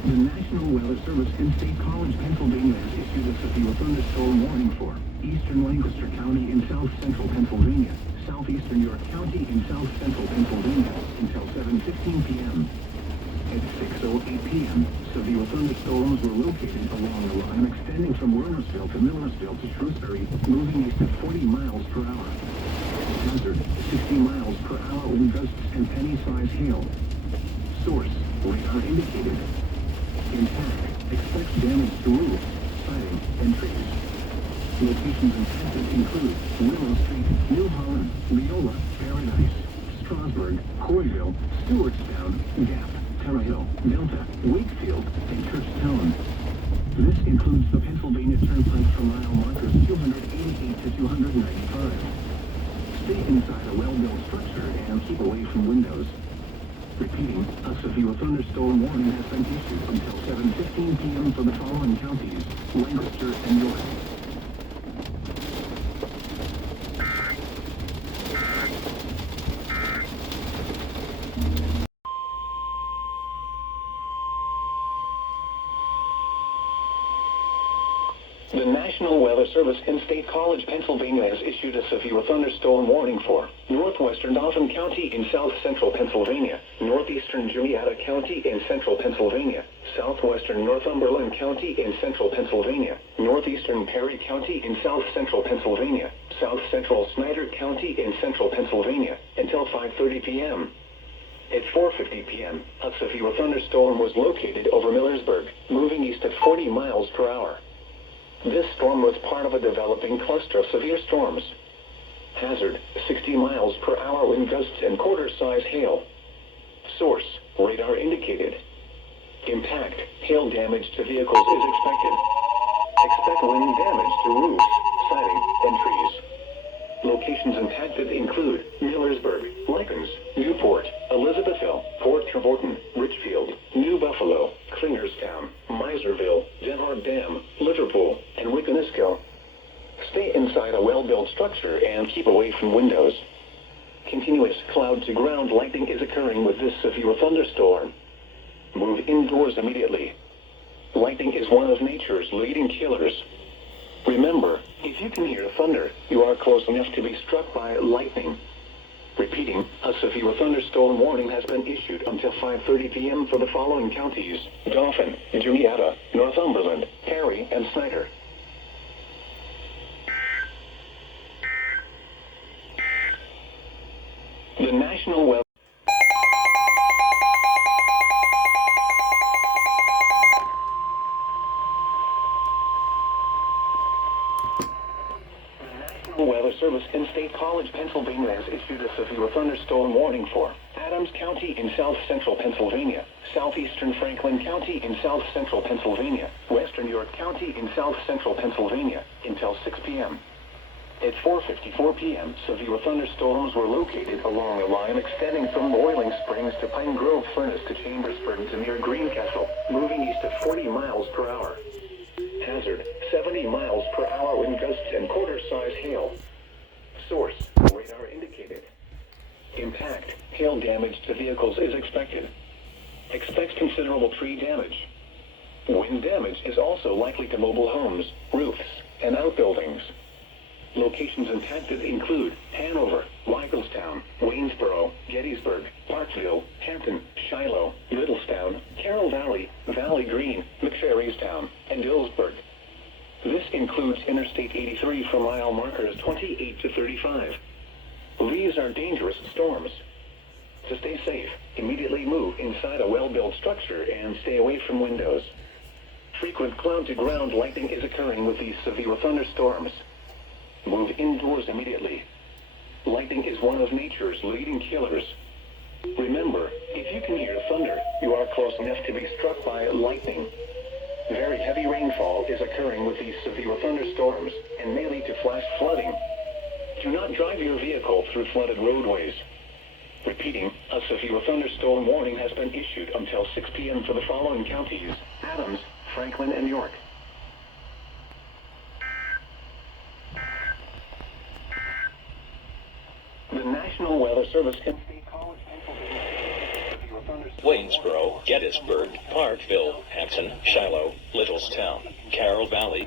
The National Weather Service in State College, Pennsylvania has issued a severe thunderstorm warning for eastern Lancaster County in south central Pennsylvania, southeastern York County in south central Pennsylvania until 7:15 p.m. At 6:08 p.m., severe thunderstorms were located along a line extending from Wernersville to Millersville to Shrewsbury, moving east at 40 miles per hour. Hazard, 60 miles per hour wind gusts and penny-sized hail. Source, radar indicated. Impact, expects damage to roofs, siding, and trees. Locations impacted include Willow Street, New Holland, Leola, Paradise, Strasburg, Coyville, Stewartstown, Gap, Terra Hill, Delta, Wakefield, and Churchtown. This includes the Pennsylvania Turnpike from mile markers 288 to 295. Stay inside a well-built structure and keep away from windows. Repeating, a severe thunderstorm warning has been issued until 7:15 p.m. for the following counties: Lancaster and York. The National Weather Service in State College, Pennsylvania has issued a severe thunderstorm warning for northwestern Dauphin County in south central Pennsylvania, northeastern Juniata County in central Pennsylvania, southwestern Northumberland County in central Pennsylvania, northeastern Perry County in south central Pennsylvania, south central Snyder County in central Pennsylvania, until 5:30 p.m. At 4:50 p.m., a severe thunderstorm was located over Millersburg, moving east at 40 miles per hour. This storm was part of a developing cluster of severe storms. Hazard, 60 miles per hour wind gusts and quarter-size hail. Source, radar indicated. Impact, hail damage to vehicles is expected. Expect wind damage to roofs, siding, and trees. Locations impacted include Millersburg, Lycans, Newport, Elizabethville, Port Trevorton, Richfield, New Buffalo, Clingerstown, Miserville, Denhart Dam, Liverpool, and Wiconisco. Stay inside a well-built structure and keep away from windows. Continuous cloud-to-ground lightning is occurring with this severe thunderstorm. Move indoors immediately. Lightning is one of nature's leading killers. Remember, if you can hear thunder, you are close enough to be struck by lightning. Repeating, a severe thunderstorm warning has been issued until 5:30 p.m. for the following counties: Dauphin, Juniata, Northumberland, Perry, and Snyder. The National Weather Weather Service in State College, Pennsylvania has issued a severe thunderstorm warning for Adams County in south central Pennsylvania, southeastern Franklin County in south central Pennsylvania, western York County in south central Pennsylvania until 6 p.m. At 4:54 p.m., severe thunderstorms were located along a line extending from Boiling Springs to Pine Grove Furnace to Chambersburg to near Greencastle, moving east at 40 miles per hour. Hazard, 70 miles per hour wind gusts and quarter-size hail. Source, radar indicated. Impact, hail damage to vehicles is expected. Expect considerable tree damage. Wind damage is also likely to mobile homes, roofs, and outbuildings. Locations impacted include Hanover, Weigelstown, Waynesboro, Gettysburg, Parkville, Hampton, Shiloh, Littlestown, Carroll Valley, Valley Green, McFerrystown, and Dillsburg. This includes Interstate 83 from mile markers 28 to 35. These are dangerous storms. To stay safe, immediately move inside a well-built structure and stay away from windows. Frequent cloud-to-ground lightning is occurring with these severe thunderstorms. Move indoors immediately. Lightning is one of nature's leading killers. Remember, if you can hear thunder, you are close enough to be struck by lightning. Very heavy rainfall is occurring with these severe thunderstorms and may lead to flash flooding. Do not drive your vehicle through flooded roadways. Repeating, a severe thunderstorm warning has been issued until 6 p.m. for the following counties: Adams, Franklin, and York. The National Weather Service in State College, Pennsylvania. Severe thunderstorm Waynesboro, Gettysburg, Parkville, Hampton, Shiloh, Littlestown, Carroll Valley.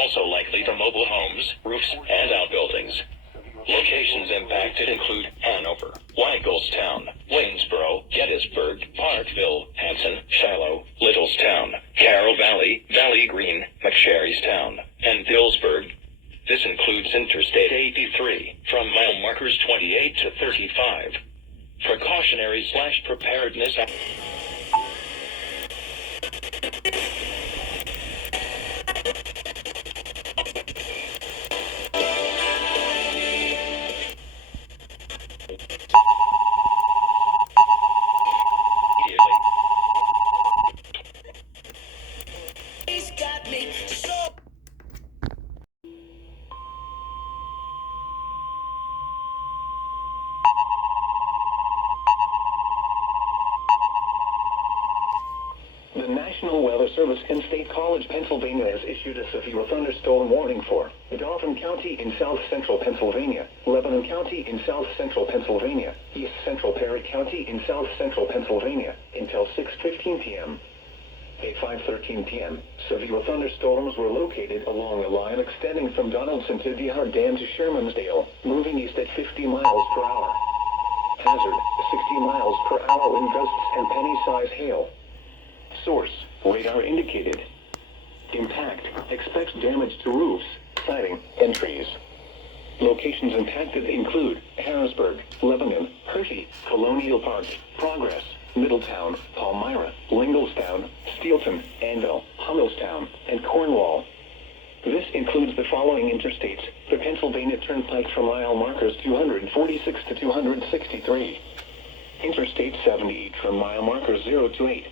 Also likely to mobile homes, roofs, and outbuildings. Locations impacted include Hanover, Weigelstown, Waynesboro, Gettysburg, Parkville, Hampton, Shiloh, Littlestown, Carroll Valley, Valley Green, McSherrystown, and Dillsburg. This includes Interstate 83 from mile markers 28 to 35. Precautionary/preparedness. The National Weather Service in State College, Pennsylvania has issued a severe thunderstorm warning for Dauphin County in south central Pennsylvania, Lebanon County in south central Pennsylvania, East Central Perry County in south central Pennsylvania until 6:15 p.m. At 5:13 p.m., severe thunderstorms were located along a line extending from Donaldson to Dehart Dam to Shermansdale, moving east at 50 miles per hour. Hazard, 60 miles per hour wind gusts and penny-size hail. Source, radar indicated. Impact, expects damage to roofs, siding, and trees. Locations impacted include Harrisburg, Lebanon, Hershey, Colonial Park, Progress, Middletown, Palmyra, Linglestown, Steelton, Anvil, Hummelstown, and Cornwall. This includes the following interstates: the Pennsylvania Turnpike from mile markers 246 to 263. Interstate 78 from mile markers 0 to 8.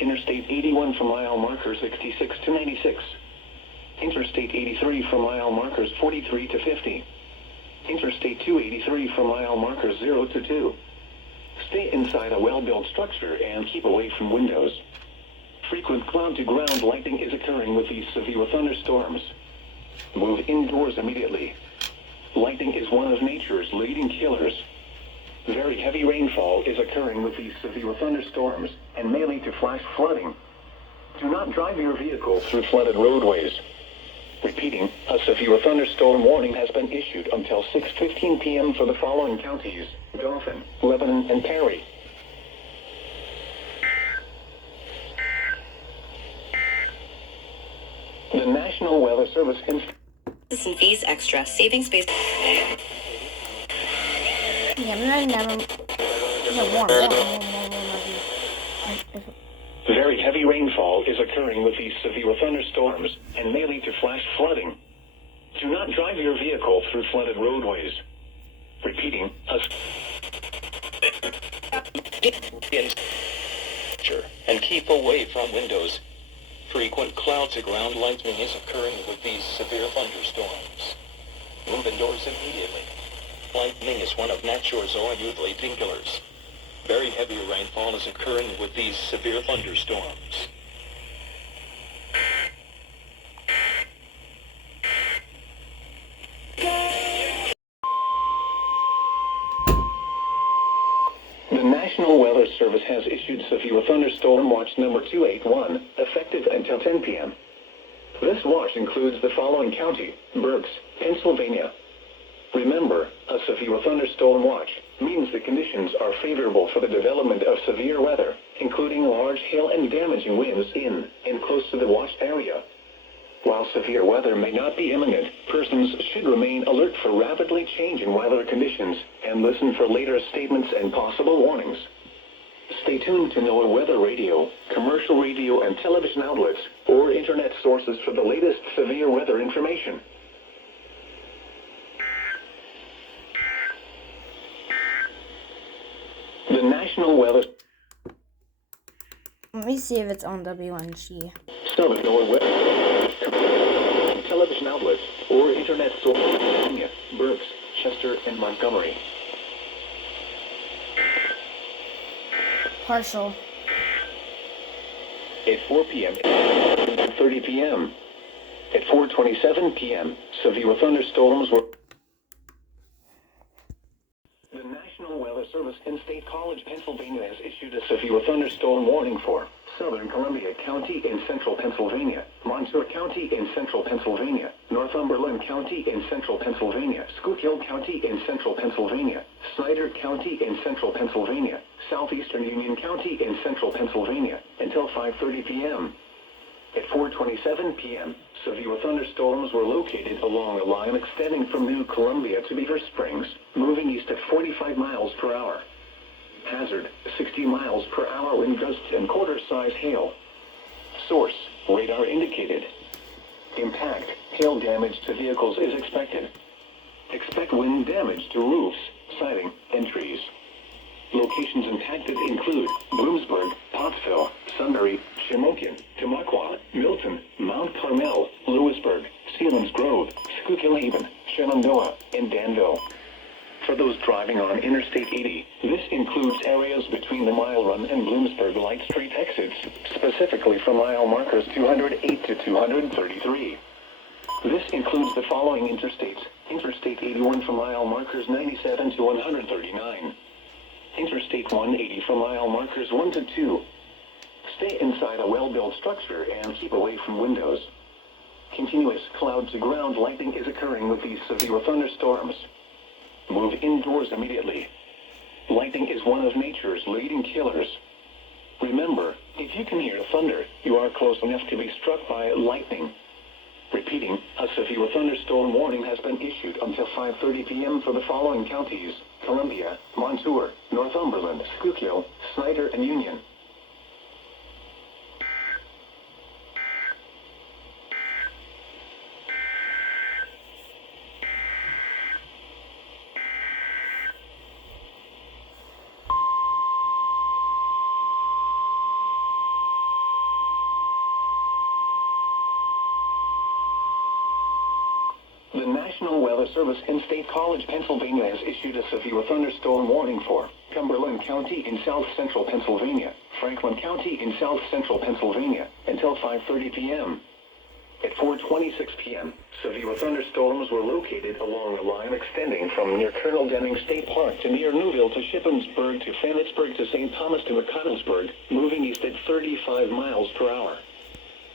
Interstate 81 from mile marker 66 to 96. Interstate 83 from mile markers 43 to 50. Interstate 283 from mile markers 0 to 2. Stay inside a well-built structure and keep away from windows. Frequent cloud-to-ground lightning is occurring with these severe thunderstorms. Move indoors immediately. Lightning is one of nature's leading killers. Very heavy rainfall is occurring with these severe thunderstorms and may lead to flash flooding. Do not drive your vehicle through flooded roadways. Repeating, a severe thunderstorm warning has been issued until 6:15 p.m. for the following counties: Dauphin, Lebanon, and Perry. The National Weather Service and fees extra saving space. Very heavy rainfall is occurring with these severe thunderstorms and may lead to flash flooding. Do not drive your vehicle through flooded roadways. Repeating, and keep away from windows. Frequent cloud-to-ground lightning is occurring with these severe thunderstorms. Move indoors immediately. Lightning is one of nature's leading killers. Very heavy rainfall is occurring with these severe thunderstorms. The National Weather Service has issued severe thunderstorm watch number 281, effective until 10 p.m. This watch includes the following county: Berks, Pennsylvania. Remember, a severe thunderstorm watch means the conditions are favorable for the development of severe weather, including large hail and damaging winds in and close to the watched area. While severe weather may not be imminent, persons should remain alert for rapidly changing weather conditions and listen for later statements and possible warnings. Stay tuned to NOAA Weather Radio, commercial radio and television outlets, or internet sources for the latest severe weather information. The National Weather... Let me see if it's on WNG. Southern NOAA Weather... television outlets, or internet sources, Berks, Chester, and Montgomery. Partial. At 4 p.m. and 30 p.m. At 4:27 p.m., severe thunderstorms were... The National Weather Service State College, Pennsylvania has issued a severe thunderstorm warning for southern Columbia County in central Pennsylvania, Montour County in central Pennsylvania, Northumberland County in central Pennsylvania, Schuylkill County in central Pennsylvania, Snyder County in central Pennsylvania, southeastern Union County in central Pennsylvania, until 5:30 p.m. At 4:27 p.m., severe thunderstorms were located along a line extending from New Columbia to Beaver Springs, moving east at 45 miles per hour. Hazard, 60 miles per hour wind gusts and quarter-size hail. Source, radar indicated. Impact, hail damage to vehicles is expected. Expect wind damage to roofs, siding, and trees. Locations impacted include Bloomsburg, Pottsville, Sunbury, Shamokin, Tamaqua, Milton, Mount Carmel, Lewisburg, Sealands Grove, Schuylkill Haven, Shenandoah, and Danville. For those driving on Interstate 80, this includes areas between the Mile Run and Bloomsburg Light Street exits, specifically from mile markers 208 to 233. This includes the following interstates: Interstate 81 from mile markers 97 to 139. Interstate 180 from mile markers 1 to 2. Stay inside a well-built structure and keep away from windows. Continuous cloud-to-ground lightning is occurring with these severe thunderstorms. Move indoors immediately. Lightning is one of nature's leading killers. Remember, if you can hear thunder, you are close enough to be struck by lightning. Repeating, a severe thunderstorm warning has been issued until 5:30 p.m. for the following counties: Columbia, Montour, Northumberland, Schuylkill, Snyder, and Union. The National Weather Service in State College, Pennsylvania has issued a severe thunderstorm warning for Cumberland County in south central Pennsylvania, Franklin County in south central Pennsylvania, until 5:30 p.m. At 4:26 p.m., severe thunderstorms were located along a line extending from near Colonel Denning State Park to near Newville to Shippensburg to Fredericksburg to St. Thomas to McConnellsburg, moving east at 35 miles per hour.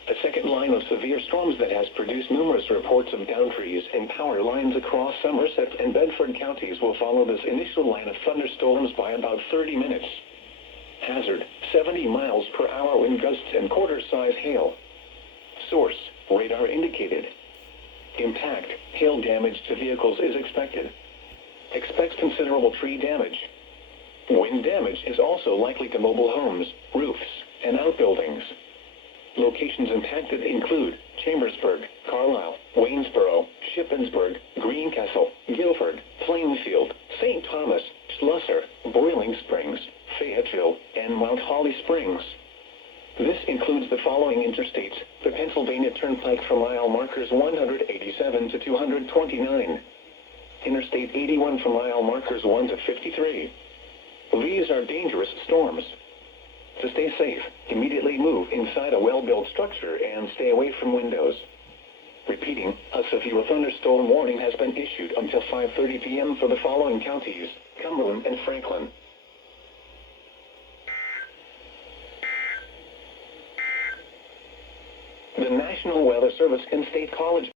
A second line of severe storms that has produced numerous reports of downed trees and power lines across Somerset and Bedford counties will follow this initial line of thunderstorms by about 30 minutes. Hazard, 70 miles per hour wind gusts and quarter-size hail. Source, radar indicated. Impact, hail damage to vehicles is expected. Expect considerable tree damage. Wind damage is also likely to mobile homes, roofs, and outbuildings. Locations impacted include Chambersburg, Carlisle, Waynesboro, Shippensburg, Greencastle, Guilford, Plainfield, St. Thomas, Schlosser, Boiling Springs, Fayetteville, and Mount Holly Springs. This includes the following interstates: the Pennsylvania Turnpike from mile markers 187 to 229. Interstate 81 from mile markers 1 to 53. These are dangerous storms. To stay safe, immediately move inside a well-built structure and stay away from windows. Repeating, a severe thunderstorm warning has been issued until 5:30 p.m. for the following counties: Cumberland and Franklin. The National Weather Service in State College,